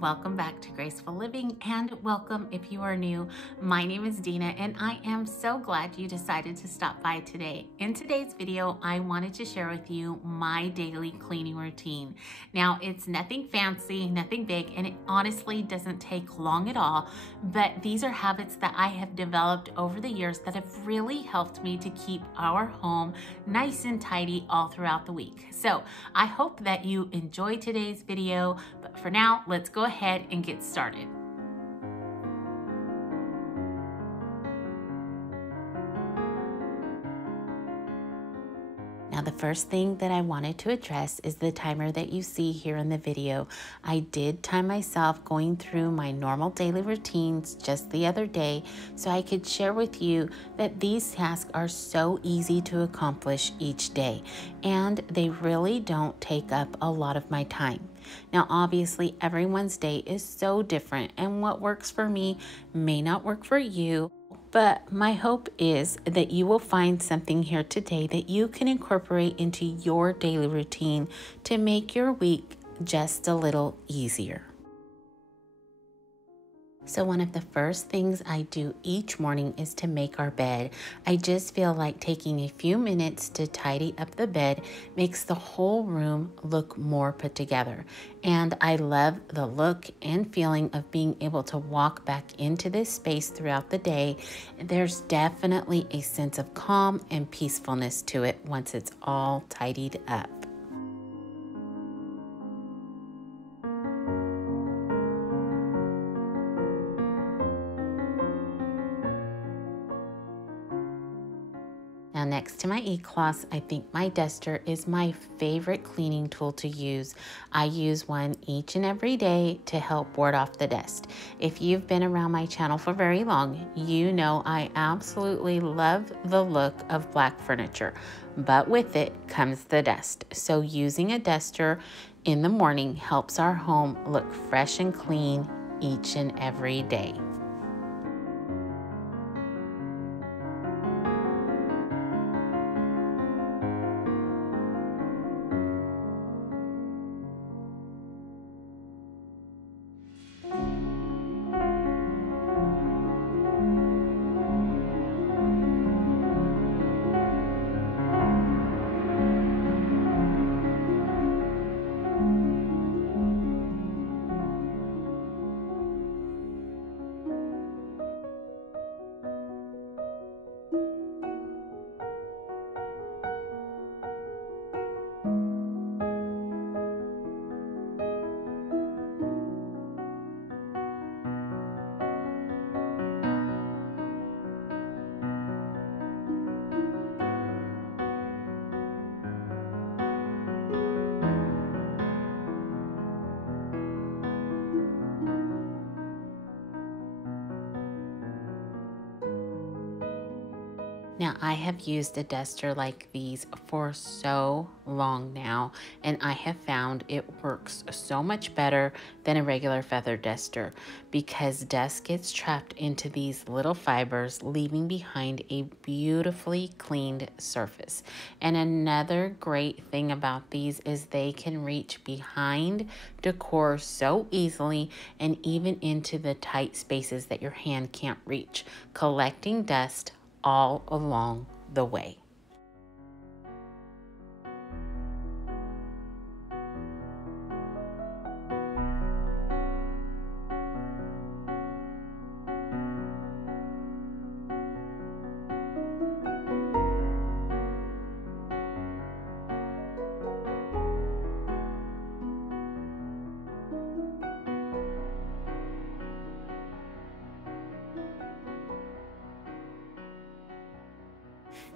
welcome back to Graceful Living, and welcome if you are new. My name is Dina and I am so glad you decided to stop by today. In today's video, I wanted to share with you my daily cleaning routine. Now, it's nothing fancy, nothing big, and it honestly doesn't take long at all, but these are habits that I have developed over the years that have really helped me to keep our home nice and tidy all throughout the week. So I hope that you enjoy today's video, but for now, let's go ahead and get started. Now, the first thing that I wanted to address is the timer that you see here in the video. I did time myself going through my normal daily routines just the other day so I could share with you that these tasks are so easy to accomplish each day, and they really don't take up a lot of my time. Now, obviously, everyone's day is so different, and what works for me may not work for you. But my hope is that you will find something here today that you can incorporate into your daily routine to make your week just a little easier. So one of the first things I do each morning is to make our bed. I just feel like taking a few minutes to tidy up the bed makes the whole room look more put together. And I love the look and feeling of being able to walk back into this space throughout the day. There's definitely a sense of calm and peacefulness to it once it's all tidied up. Now, next to my e-cloths, I think my duster is my favorite cleaning tool to use. I use one each and every day to help ward off the dust. If you've been around my channel for very long, you know I absolutely love the look of black furniture, but with it comes the dust. So using a duster in the morning helps our home look fresh and clean each and every day. Now, I have used a duster like these for so long now, and I have found it works so much better than a regular feather duster because dust gets trapped into these little fibers, leaving behind a beautifully cleaned surface. And another great thing about these is they can reach behind decor so easily and even into the tight spaces that your hand can't reach, collecting dust all along the way.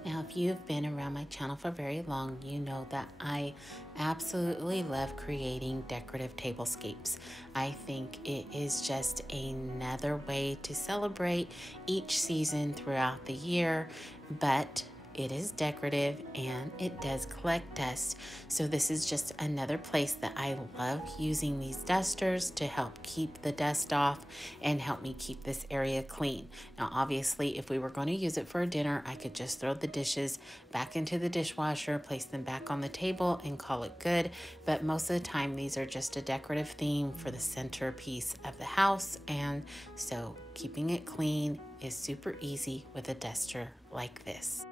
Now, if you've been around my channel for very long, you know that I absolutely love creating decorative tablescapes. I think it is just another way to celebrate each season throughout the year, but it is decorative and it does collect dust. So this is just another place that I love using these dusters to help keep the dust off and help me keep this area clean. Now, obviously, if we were going to use it for a dinner, I could just throw the dishes back into the dishwasher, place them back on the table and call it good. But most of the time, these are just a decorative theme for the centerpiece of the house. And so keeping it clean is super easy with a duster like this.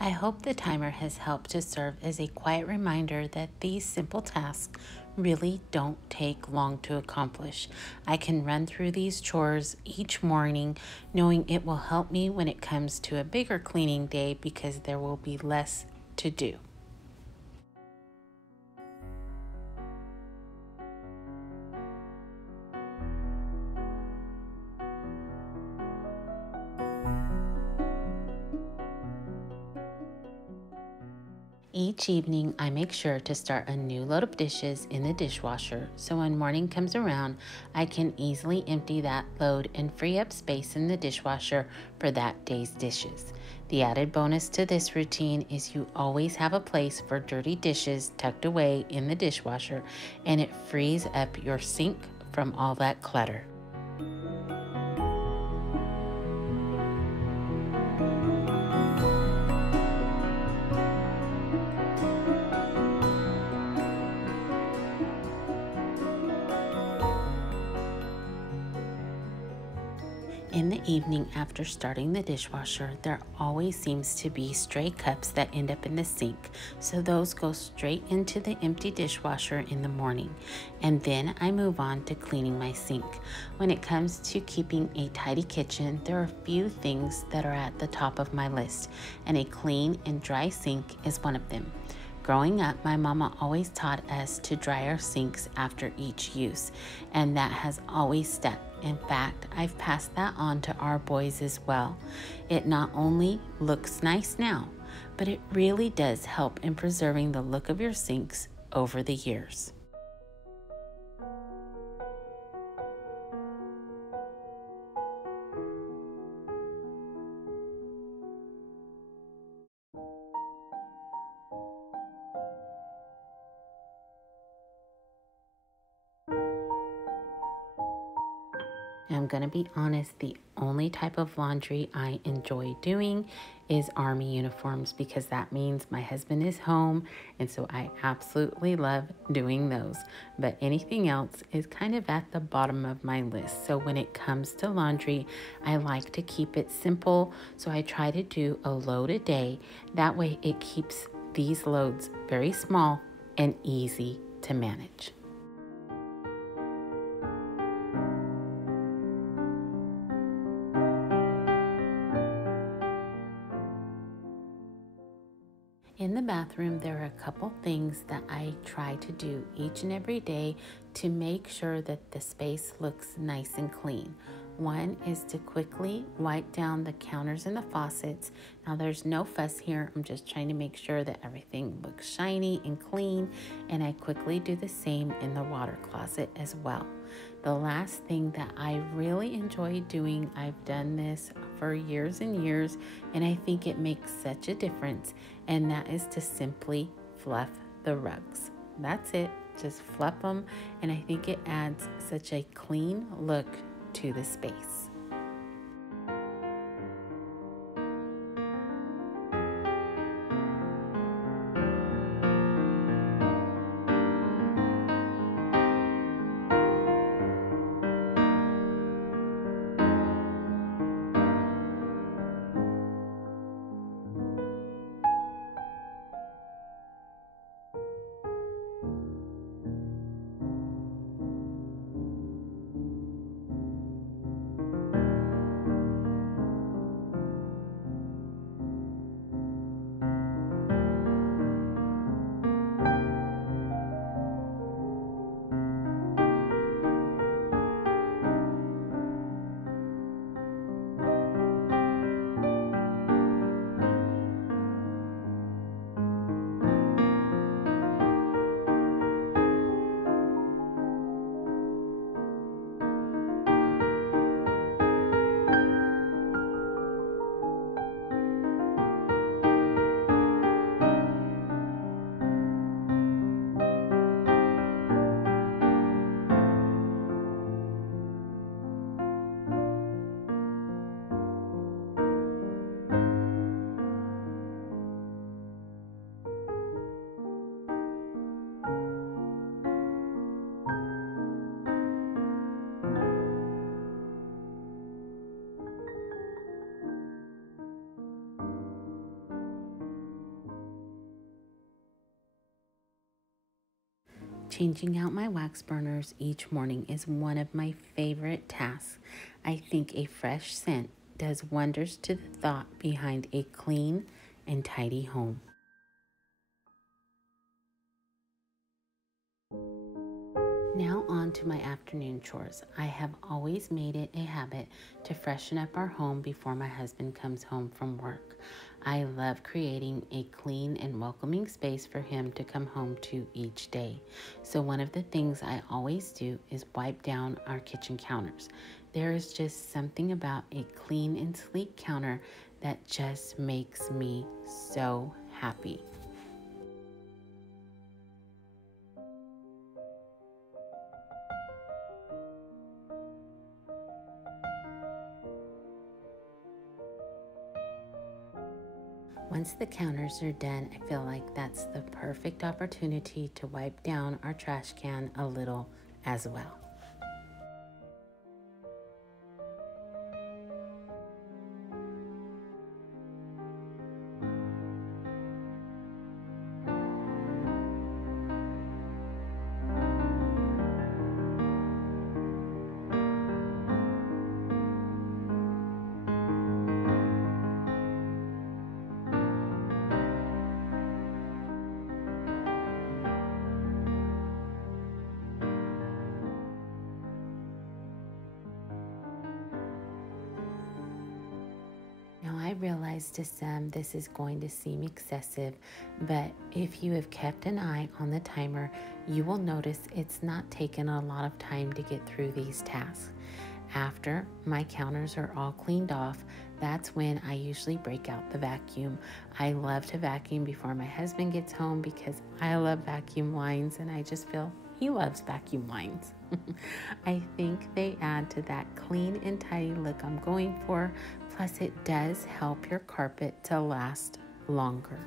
I hope the timer has helped to serve as a quiet reminder that these simple tasks really don't take long to accomplish. I can run through these chores each morning knowing it will help me when it comes to a bigger cleaning day because there will be less to do. Each evening, I make sure to start a new load of dishes in the dishwasher so when morning comes around, I can easily empty that load and free up space in the dishwasher for that day's dishes. The added bonus to this routine is you always have a place for dirty dishes tucked away in the dishwasher, and it frees up your sink from all that clutter. In the evening after starting the dishwasher, there always seems to be stray cups that end up in the sink, so those go straight into the empty dishwasher in the morning. And then I move on to cleaning my sink. When it comes to keeping a tidy kitchen, there are a few things that are at the top of my list, and a clean and dry sink is one of them. Growing up, my mama always taught us to dry our sinks after each use, and that has always stuck. In fact, I've passed that on to our boys as well. It not only looks nice now, but it really does help in preserving the look of your sinks over the years. I'm gonna be honest, the only type of laundry I enjoy doing is army uniforms because that means my husband is home, and so I absolutely love doing those. But anything else is kind of at the bottom of my list. So when it comes to laundry, I like to keep it simple, so I try to do a load a day. That way it keeps these loads very small and easy to manage. In the bathroom, there are a couple things that I try to do each and every day to make sure that the space looks nice and clean. One is to quickly wipe down the counters and the faucets. Now there's no fuss here. I'm just trying to make sure that everything looks shiny and clean, and I quickly do the same in the water closet as well. The last thing that I really enjoy doing, I've done this for years and years, and I think it makes such a difference, and that is to simply fluff the rugs. That's it, just fluff them, and I think it adds such a clean look to the space. Changing out my wax burners each morning is one of my favorite tasks. I think a fresh scent does wonders to the thought behind a clean and tidy home. Now on to my afternoon chores. I have always made it a habit to freshen up our home before my husband comes home from work. I love creating a clean and welcoming space for him to come home to each day. So one of the things I always do is wipe down our kitchen counters. There is just something about a clean and sleek counter that just makes me so happy. Once the counters are done, I feel like that's the perfect opportunity to wipe down our trash can a little as well. Now I realize to some this is going to seem excessive, but if you have kept an eye on the timer, you will notice it's not taken a lot of time to get through these tasks. After my counters are all cleaned off, that's when I usually break out the vacuum. I love to vacuum before my husband gets home because I love vacuum lines and I just feel he loves vacuum lines. I think they add to that clean and tidy look I'm going for. Plus, it does help your carpet to last longer.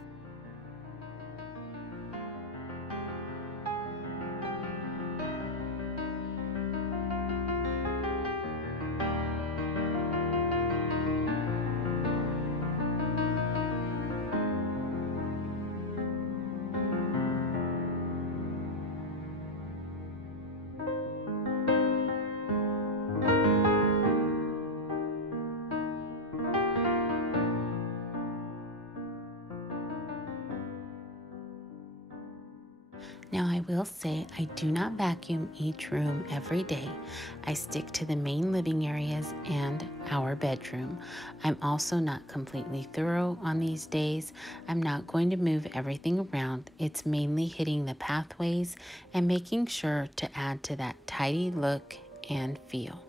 Now I will say I do not vacuum each room every day. I stick to the main living areas and our bedroom. I'm also not completely thorough on these days. I'm not going to move everything around. It's mainly hitting the pathways and making sure to add to that tidy look and feel.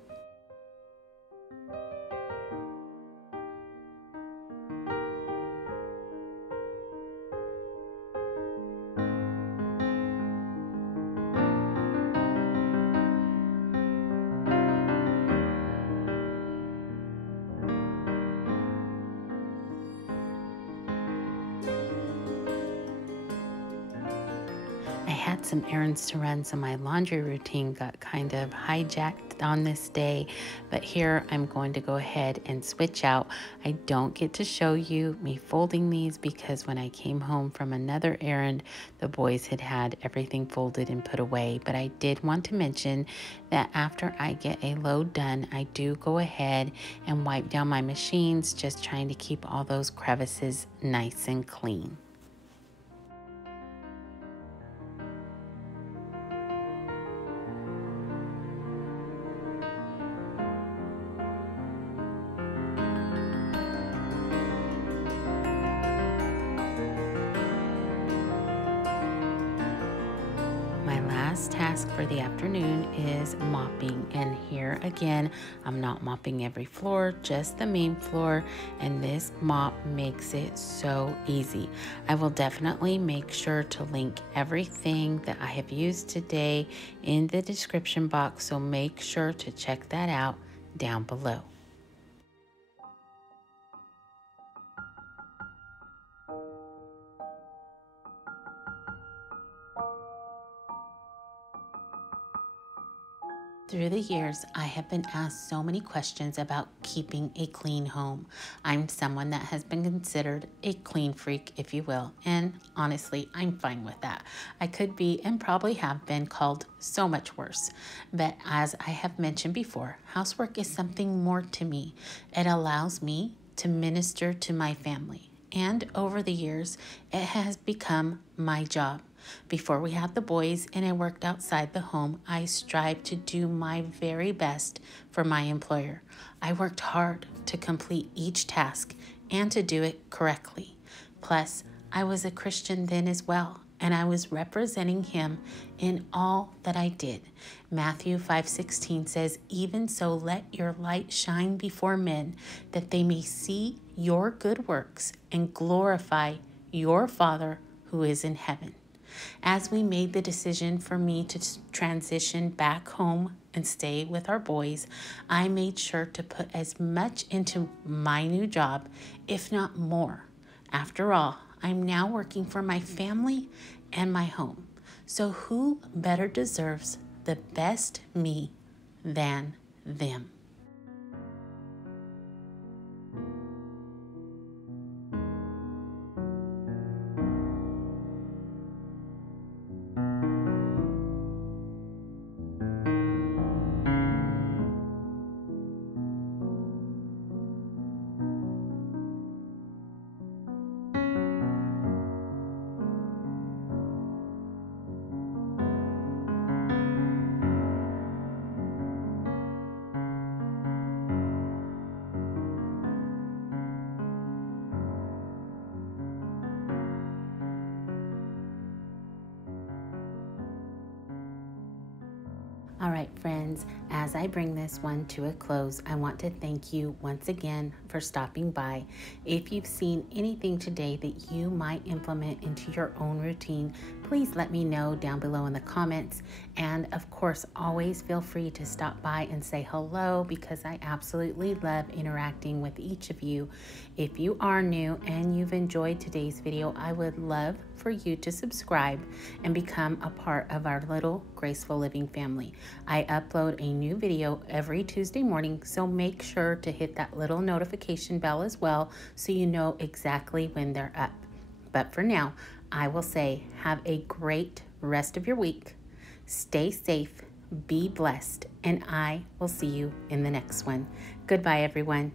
I had some errands to run, so my laundry routine got kind of hijacked on this day, but here I'm going to go ahead and switch out. I don't get to show you me folding these because when I came home from another errand, the boys had everything folded and put away, but I did want to mention that after I get a load done, I do go ahead and wipe down my machines, just trying to keep all those crevices nice and clean. My last task for the afternoon is mopping, and here again I'm not mopping every floor, just the main floor, and this mop makes it so easy. I will definitely make sure to link everything that I have used today in the description box, so make sure to check that out down below. Through the years, I have been asked so many questions about keeping a clean home. I'm someone that has been considered a clean freak, if you will, and honestly, I'm fine with that. I could be and probably have been called so much worse. But as I have mentioned before, housework is something more to me. It allows me to minister to my family. And over the years, it has become my job. Before we had the boys and I worked outside the home, I strived to do my very best for my employer. I worked hard to complete each task and to do it correctly. Plus, I was a Christian then as well, and I was representing him in all that I did. Matthew 5:16 says, "Even so let your light shine before men, that they may see your good works and glorify your Father who is in heaven." As we made the decision for me to transition back home and stay with our boys, I made sure to put as much into my new job, if not more. After all, I'm now working for my family and my home. So who better deserves the best me than them? All right, friends, as I bring this one to a close, I want to thank you once again for stopping by. If you've seen anything today that you might implement into your own routine, please let me know down below in the comments. And of course, always feel free to stop by and say hello, because I absolutely love interacting with each of you. If you are new and you've enjoyed today's video, I would love for you to subscribe and become a part of our little Graceful Living family. I upload a new video every Tuesday morning, so make sure to hit that little notification bell as well so you know exactly when they're up. But for now, I will say have a great rest of your week. Stay safe, be blessed, and I will see you in the next one. Goodbye, everyone.